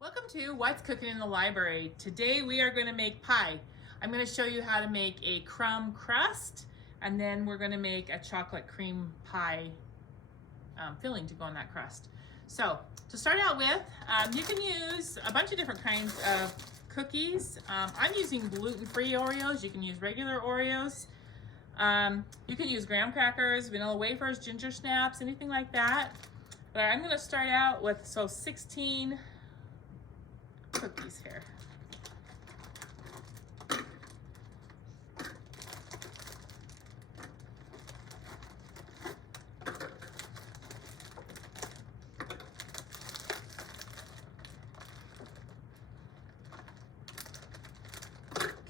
Welcome to What's Cooking in the Library. Today we are going to make pie. I'm going to show you how to make a crumb crust, and then we're going to make a chocolate cream pie filling to go on that crust. So to start out with, you can use a bunch of different kinds of cookies. I'm using gluten-free Oreos. You can use regular Oreos. You can use graham crackers, vanilla wafers, gingersnaps, anything like that. But I'm going to start out with 16 cookies here.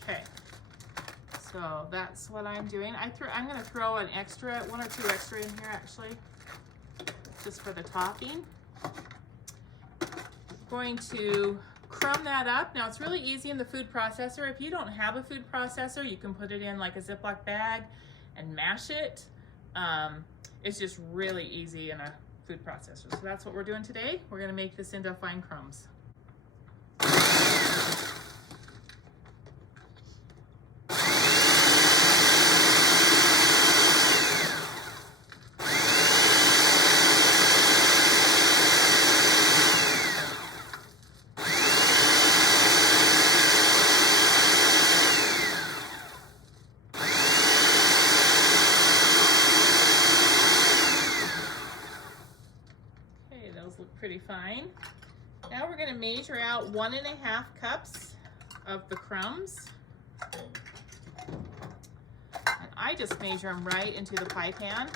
Okay, so that's what I'm doing. I'm going to throw an extra, one or two extra in here actually, just for the topping. Going to crumb that up. Now it's really easy in the food processor. If you don't have a food processor, you can put it in like a Ziploc bag and mash it. It's just really easy in a food processor. So that's what we're doing today. We're going to make this into fine crumbs. Look pretty fine. Now we're going to measure out 1.5 cups of the crumbs. And I just measure them right into the pie pan.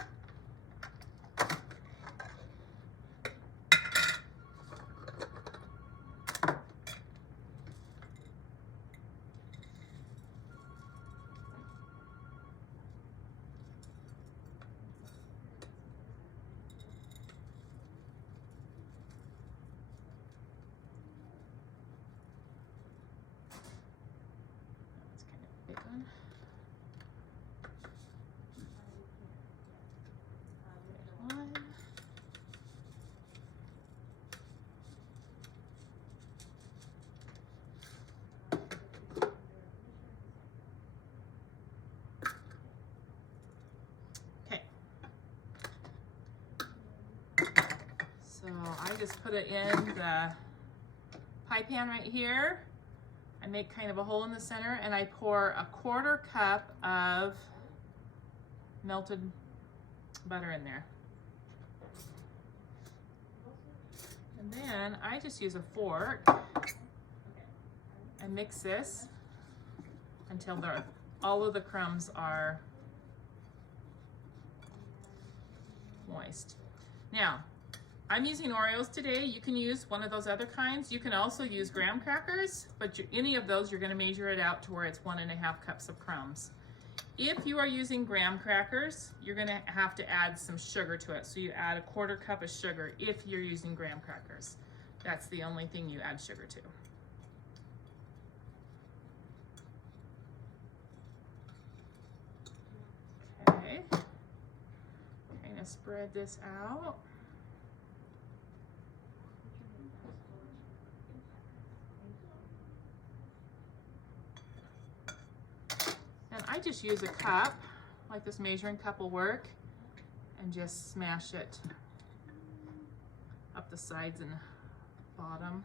So I just put it in the pie pan right here. I make kind of a hole in the center and I pour 1/4 cup of melted butter in there. And then I just use a fork and mix this until all of the crumbs are moist. Now, I'm using Oreos today. You can use one of those other kinds. You can also use graham crackers, but any of those, you're going to measure it out to where it's 1.5 cups of crumbs. If you are using graham crackers, you're going to have to add some sugar to it. So you add 1/4 cup of sugar if you're using graham crackers. That's the only thing you add sugar to. Okay, kind of spread this out. And I just use a cup, like this measuring cup will work, and just smash it up the sides and bottom.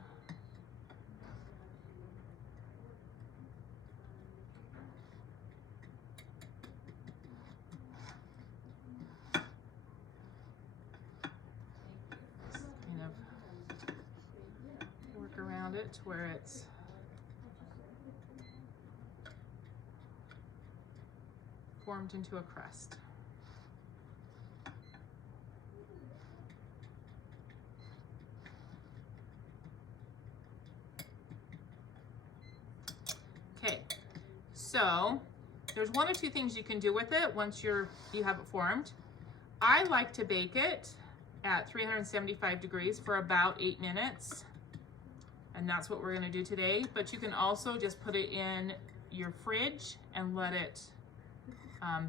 Just kind of work around it to where it's formed into a crust. Okay, so there's one or two things you can do with it once you have it formed. I like to bake it at 375 degrees for about 8 minutes, and that's what we're going to do today. But you can also just put it in your fridge and let it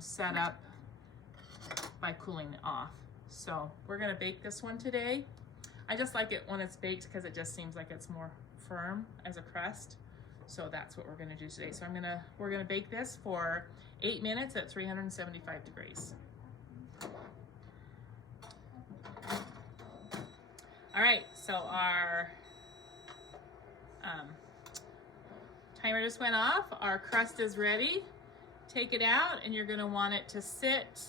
set up by cooling it off. So we're gonna bake this one today. I just like it when it's baked because it just seems like it's more firm as a crust. So that's what we're gonna do today. So we're gonna bake this for 8 minutes at 375 degrees. All right, so our timer just went off. Our crust is ready. Take it out, and you're gonna want it to sit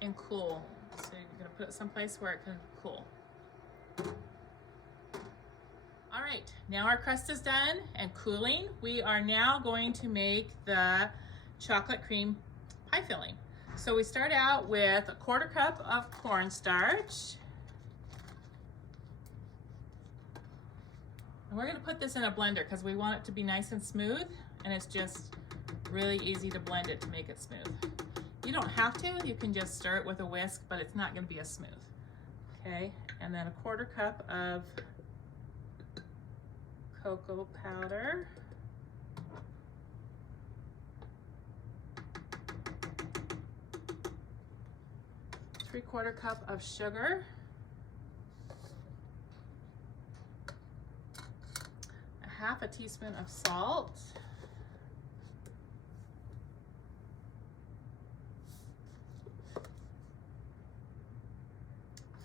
and cool. So you're gonna put it someplace where it can cool. All right, now our crust is done and cooling. We are now going to make the chocolate cream pie filling. So we start out with a 1/4 cup of cornstarch. And we're gonna put this in a blender because we want it to be nice and smooth, and it's just really easy to blend it to make it smooth. You don't have to, you can just stir it with a whisk, but it's not gonna be as smooth. Okay, and then a 1/4 cup of cocoa powder. ¾ cup of sugar. ½ teaspoon of salt.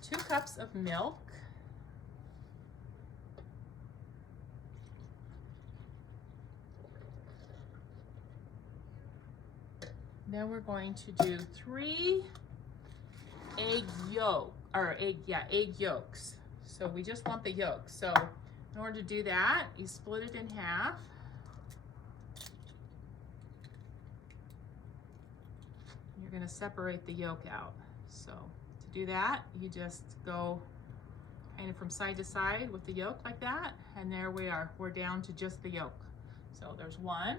2 cups of milk. Then we're going to do 3 egg yolks. So we just want the yolk. So in order to do that, you split it in half. You're gonna separate the yolk out. So to do that, you just go kind of from side to side with the yolk like that. And there we are, we're down to just the yolk. So there's 1.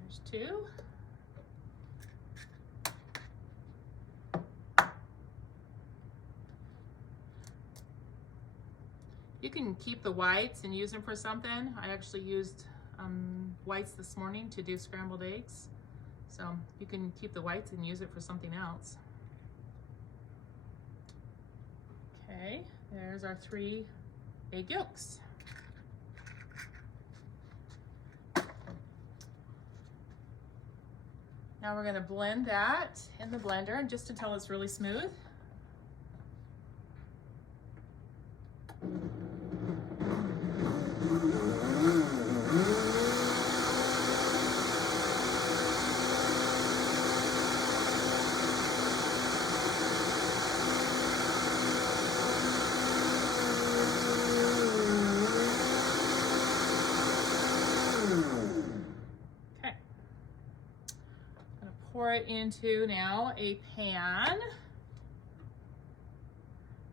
There's 2. You can keep the whites and use them for something. I actually used whites this morning to do scrambled eggs. So you can keep the whites and use it for something else. Okay, there's our 3 egg yolks. Now we're gonna blend that in the blender just until it's really smooth. Pour it into now a pan.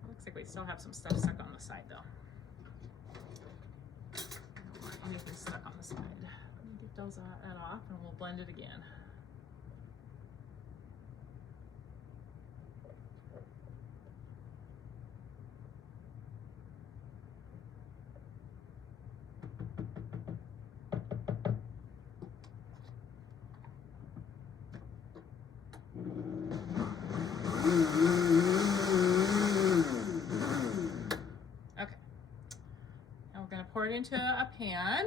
Looks like we still have some stuff stuck on the side though. I don't want anything stuck on the side. Let me get that off and we'll blend it again. Okay, now we're going to pour it into a pan.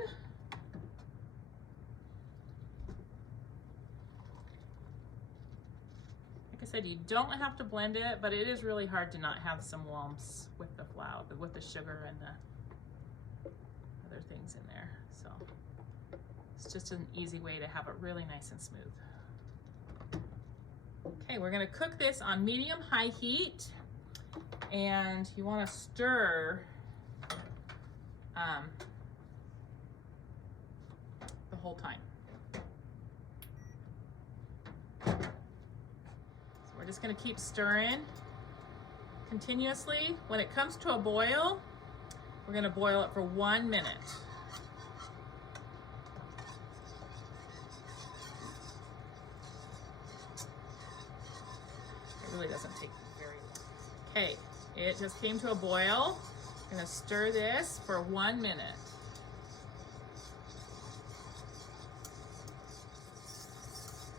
Like I said, you don't have to blend it, but it is really hard to not have some lumps with the flour, with the sugar and the other things in there. So it's just an easy way to have it really nice and smooth. Okay, we're gonna cook this on medium-high heat, and you wanna stir the whole time. So we're just gonna keep stirring continuously. When it comes to a boil, we're gonna boil it for 1 minute. It really doesn't take very long. Okay, It just came to a boil. I'm gonna stir this for 1 minute.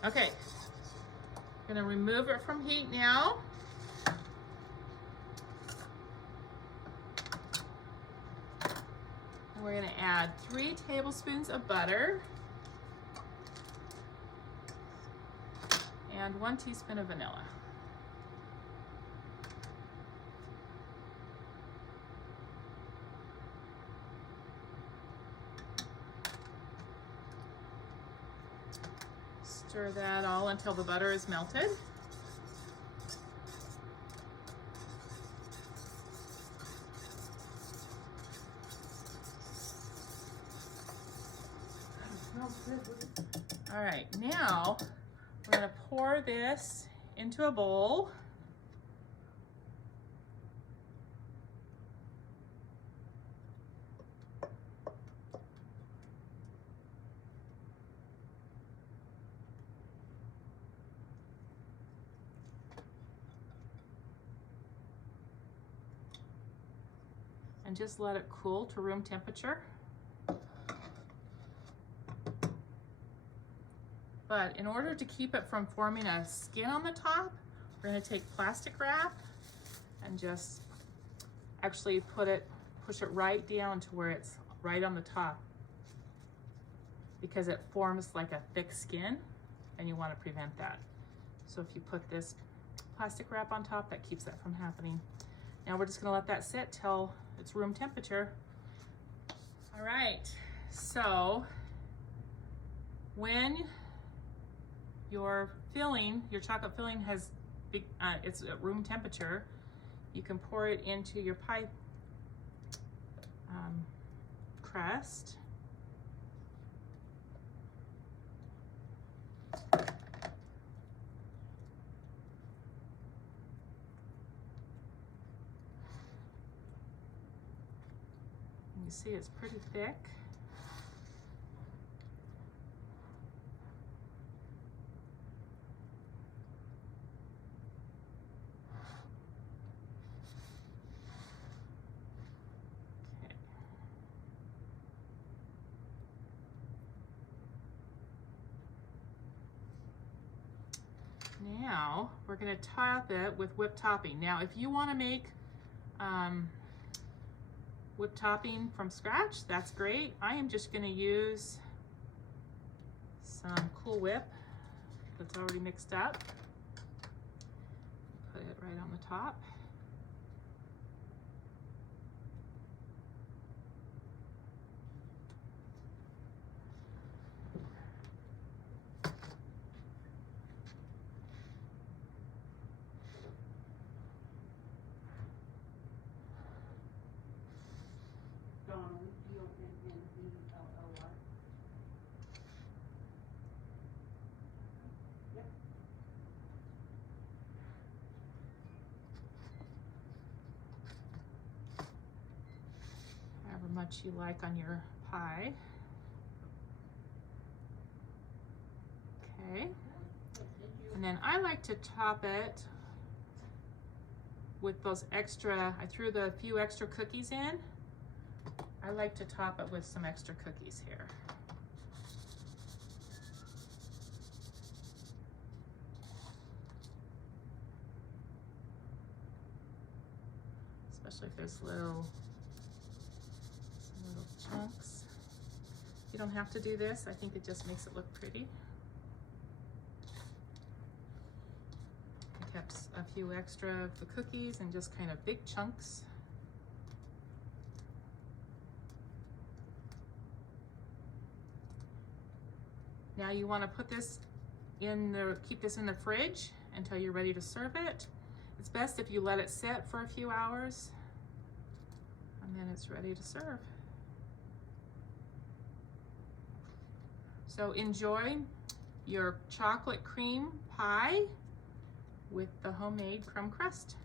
Okay, I'm gonna remove it from heat now. And we're gonna add 3 tablespoons of butter and 1 teaspoon of vanilla. Stir that all until the butter is melted. All right, now we're gonna pour this into a bowl. And just let it cool to room temperature. But in order to keep it from forming a skin on the top, we're gonna take plastic wrap and just actually push it right down to where it's right on the top, because it forms like a thick skin and you wanna prevent that. So if you put this plastic wrap on top, that keeps that from happening. Now we're just gonna let that sit till it's room temperature. All right, so when your chocolate filling has it's at room temperature, you can pour it into your pie crust. You see it's pretty thick. Okay. Now we're going to top it with whipped topping. Now if you want to make whipped topping from scratch, that's great. I am just going to use some Cool Whip that's already mixed up. Put it right on the top. However much you like on your pie. Okay. And then I like to top it with those extra, I threw the few extra cookies in. I like to top it with some extra cookies here. Especially if there's some little chunks. You don't have to do this. I think it just makes it look pretty. I kept a few extra of the cookies and just kind of big chunks. Now you want to put this keep this in the fridge until you're ready to serve it. It's best if you let it sit for a few hours and then it's ready to serve. So enjoy your chocolate cream pie with the homemade crumb crust.